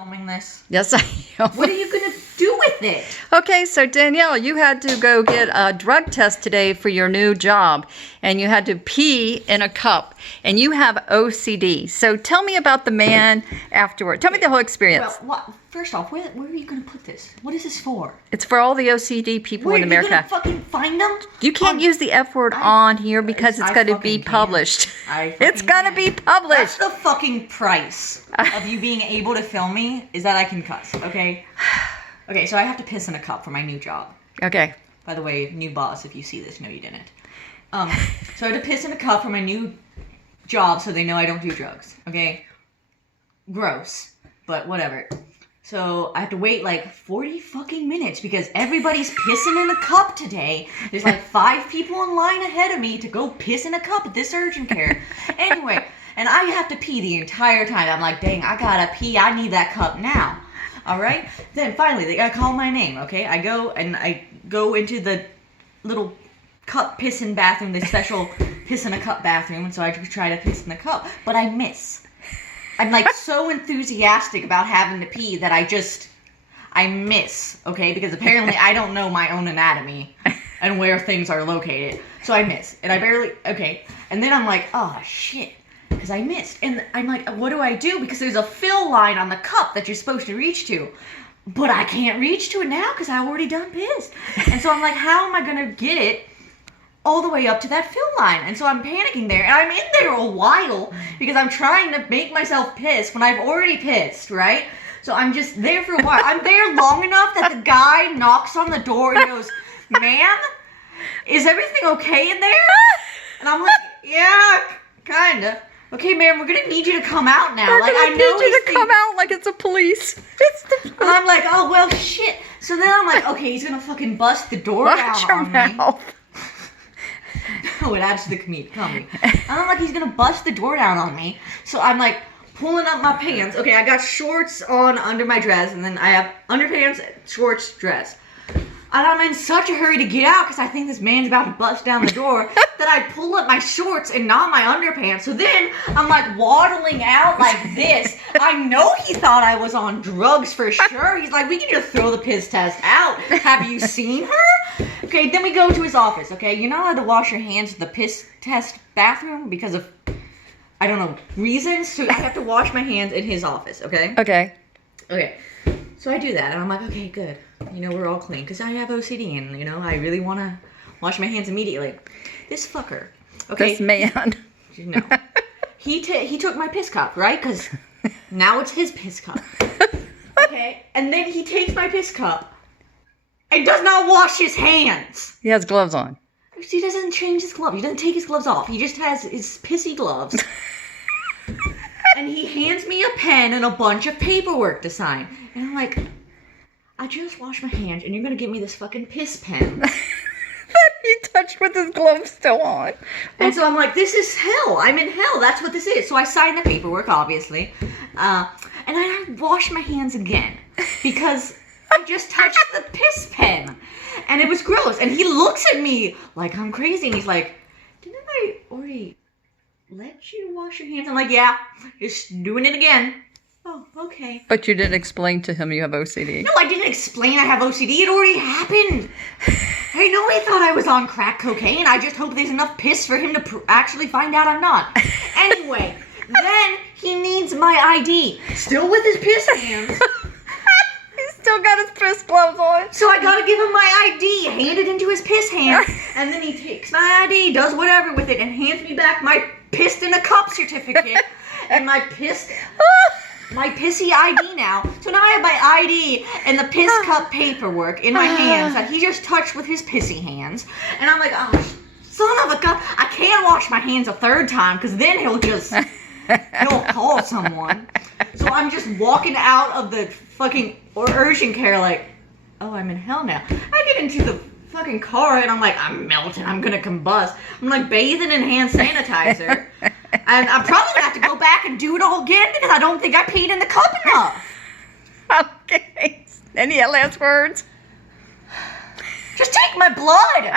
Filming this? Yes, I am. What are you going to do with it? Okay, so Danielle, you had to go get a drug test today for your new job, and you had to pee in a cup, and you have OCD. So tell me about the man afterward. Tell me the whole experience. Well, first off, where are you going to put this? What is this for? It's for all the OCD people in America. Where are you going to fucking find them? You can't use the F word on here because it's going to be published. It's going to be published. That's the fucking price of you being able to film me, is that I can cuss, okay? Okay, so I have to piss in a cup for my new job. Okay. By the way, new boss, if you see this, no you didn't. So I had to piss in a cup for my new job so they know I don't do drugs, okay? Gross, but whatever. So I have to wait like 40 fucking minutes because everybody's pissing in a cup today. There's like 5 people in line ahead of me to go piss in a cup at this urgent care. Anyway, and I have to pee the entire time. I'm like, dang, I gotta pee. I need that cup now. Alright? Then finally, they gotta call my name, okay? I go into the little cup pissing bathroom, the special piss in a cup bathroom, and so I try to piss in the cup, but I miss. I'm like so enthusiastic about having to pee that I miss, okay? Because apparently I don't know my own anatomy and where things are located. So I miss. And I barely, okay. And then I'm like, oh shit, because I missed. And I'm like, what do I do? Because there's a fill line on the cup that you're supposed to reach to. But I can't reach to it now because I already done pissed. And so I'm like, how am I going to get it all the way up to that fill line? And so I'm panicking there, and I'm in there a while because I'm trying to make myself piss when I've already pissed, right? So I'm just there for a while. I'm there long enough that the guy knocks on the door and goes, "Ma'am, is everything okay in there?" And I'm like, "Yeah, kinda. Okay, ma'am, we're gonna need you to come out now." We're like gonna I know need you to come out like it's a police. It's the police. And I'm like, "Oh well, shit." So then I'm like, "Okay, he's gonna fucking bust the door Watch down your on mouth. me." Oh, it adds to the comedy. And I'm like, he's gonna bust the door down on me. So I'm like pulling up my pants. Okay, I got shorts on under my dress, and then I have underpants, shorts, dress. And I'm in such a hurry to get out because I think this man's about to bust down the door that I pull up my shorts and not my underpants. So then I'm like waddling out like this. I know he thought I was on drugs for sure. He's like, we can just throw the piss test out. Have you seen her? Okay, then we go to his office, okay? You're not allowed to wash your hands in the piss test bathroom because of, I don't know, reasons. So I have to wash my hands in his office, okay? Okay. Okay. So I do that, and I'm like, okay, good. You know, we're all clean, because I have OCD, and, you know, I really want to wash my hands immediately. This fucker. Okay. This man. No. He took my piss cup, right? Because now it's his piss cup. Okay. And then he takes my piss cup and does not wash his hands. He has gloves on. He doesn't change his gloves. He doesn't take his gloves off. He just has his pissy gloves. And he hands me a pen and a bunch of paperwork to sign. And I'm like, I just washed my hands and you're going to give me this fucking piss pen. He touched with his gloves still on. And so I'm like, this is hell. I'm in hell. That's what this is. So I signed the paperwork, obviously. And I washed my hands again because I just touched the piss pen. And it was gross. And he looks at me like I'm crazy. And he's like, didn't I already let you wash your hands? I'm like, yeah, just doing it again. Oh, okay. But you didn't explain to him you have OCD. No, I didn't explain I have OCD. It already happened. I know he thought I was on crack cocaine. I just hope there's enough piss for him to actually find out I'm not. Anyway, then he needs my ID. Still with his piss hands. He's still got his piss gloves on. So I gotta give him my ID, hand it into his piss hand, and then he takes my ID, does whatever with it, and hands me back my pissed in a cup certificate and my pissy ID now. So now I have my ID and the piss cup paperwork in my hands that he just touched with his pissy hands. And I'm like, oh, son of a gun. I can't wash my hands a third time because then he'll call someone. So I'm just walking out of the fucking urgent care like, oh, I'm in hell now. I get into the fucking car and I'm like, I'm melting. I'm going to combust. I'm like bathing in hand sanitizer. And I'm probably going to have to go back and do it all again because I don't think I peed in the cup enough. Okay. Any last words? Just take my blood.